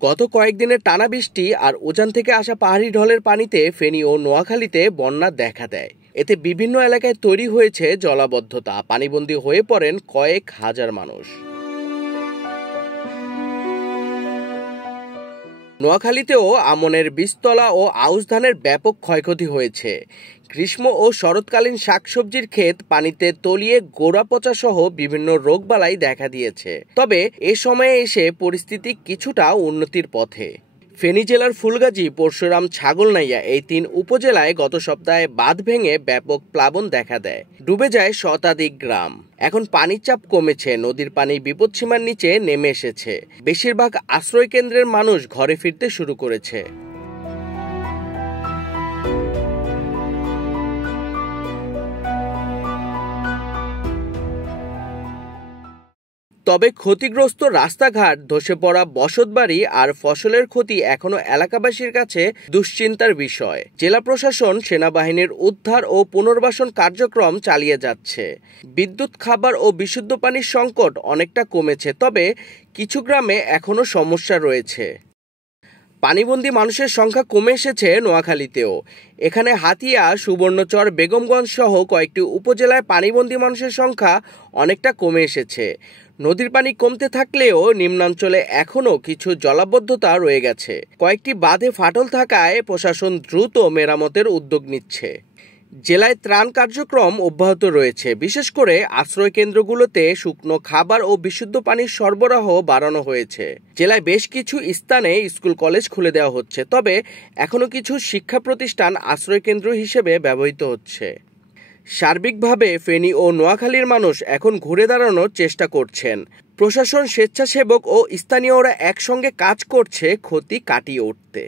গত কয়েকদিনের টানা বৃষ্টি আর উজান থেকে আসা পাহাড়ি ঢলের পানিতে ফেনী ও নোয়াখালীতে বন্যা দেখা দেয়। এতে বিভিন্ন এলাকায় তৈরি হয়েছে জলাবদ্ধতা, পানিবন্দী হয়ে পড়েন কয়েক হাজার মানুষ। নোয়াখালীতেও আমনের বীজতলা ও আউশ ধানের ব্যাপক ক্ষয়ক্ষতি হয়েছে। গ্রীষ্ম ও শরৎকালীন শাকসবজির ক্ষেত পানিতে তলিয়ে গোড়া পচা সহ বিভিন্ন রোগবালাই দেখা দিয়েছে। তবে এ সময়ে এসে পরিস্থিতি কিছুটা উন্নতির পথে। ফেনী জেলার ফুলগাজী, পরশুরাম, ছাগলনাইয়া এই ৩ উপজেলায় গত সপ্তাহে বাঁধ ভেঙে ব্যাপক প্লাবন দেখা দেয়, ডুবে যায় শতাধিক গ্রাম। এখন পানির চাপ কমেছে, নদীর পানি বিপদসীমার নিচে নেমে এসেছে। বেশিরভাগ আশ্রয় কেন্দ্রের মানুষ ঘরে ফিরতে শুরু করেছে। তবে ক্ষতিগ্রস্ত রাস্তাঘাট, ধসে পড়া বসতবাড়ি আর ফসলের ক্ষতি এখনো এলাকাবাসীর কাছে দুশ্চিন্তার বিষয়। জেলা প্রশাসন সেনাবাহিনীর উদ্ধার ও পুনর্বাসন কার্যক্রম চালিয়ে যাচ্ছে। বিদ্যুৎ, খাবার ও বিশুদ্ধ পানির সংকট অনেকটা কমেছে, তবে কিছু গ্রামে এখনো সমস্যা রয়েছে। পানিবন্দী মানুষের সংখ্যা কমে এসেছে নোয়াখালীতেও। এখানে হাতিয়া, সুবর্ণচর, বেগমগঞ্জ সহ কয়েকটি উপজেলায় পানিবন্দী মানুষের সংখ্যা অনেকটা কমে এসেছে। নদীর পানি কমতে থাকলেও নিম্নাঞ্চলে এখনও কিছু জলাবদ্ধতা রয়ে গেছে। কয়েকটি বাঁধে ফাটল থাকায় প্রশাসন দ্রুত মেরামতের উদ্যোগ নিচ্ছে। জেলায় ত্রাণ কার্যক্রম অব্যাহত রয়েছে। বিশেষ করে আশ্রয় কেন্দ্রগুলোতে শুকনো খাবার ও বিশুদ্ধ পানির সরবরাহ বাড়ানো হয়েছে। জেলায় বেশ কিছু স্থানে স্কুল, কলেজ খুলে দেওয়া হচ্ছে, তবে এখনো কিছু শিক্ষা প্রতিষ্ঠান আশ্রয় কেন্দ্র হিসেবে ব্যবহৃত হচ্ছে। সার্বিকভাবে ফেনী ও নোয়াখালীর মানুষ এখন ঘুরে দাঁড়ানোর চেষ্টা করছেন। প্রশাসন, স্বেচ্ছাসেবক ও স্থানীয়রা একসঙ্গে কাজ করছে ক্ষতি কাটিয়ে উঠতে।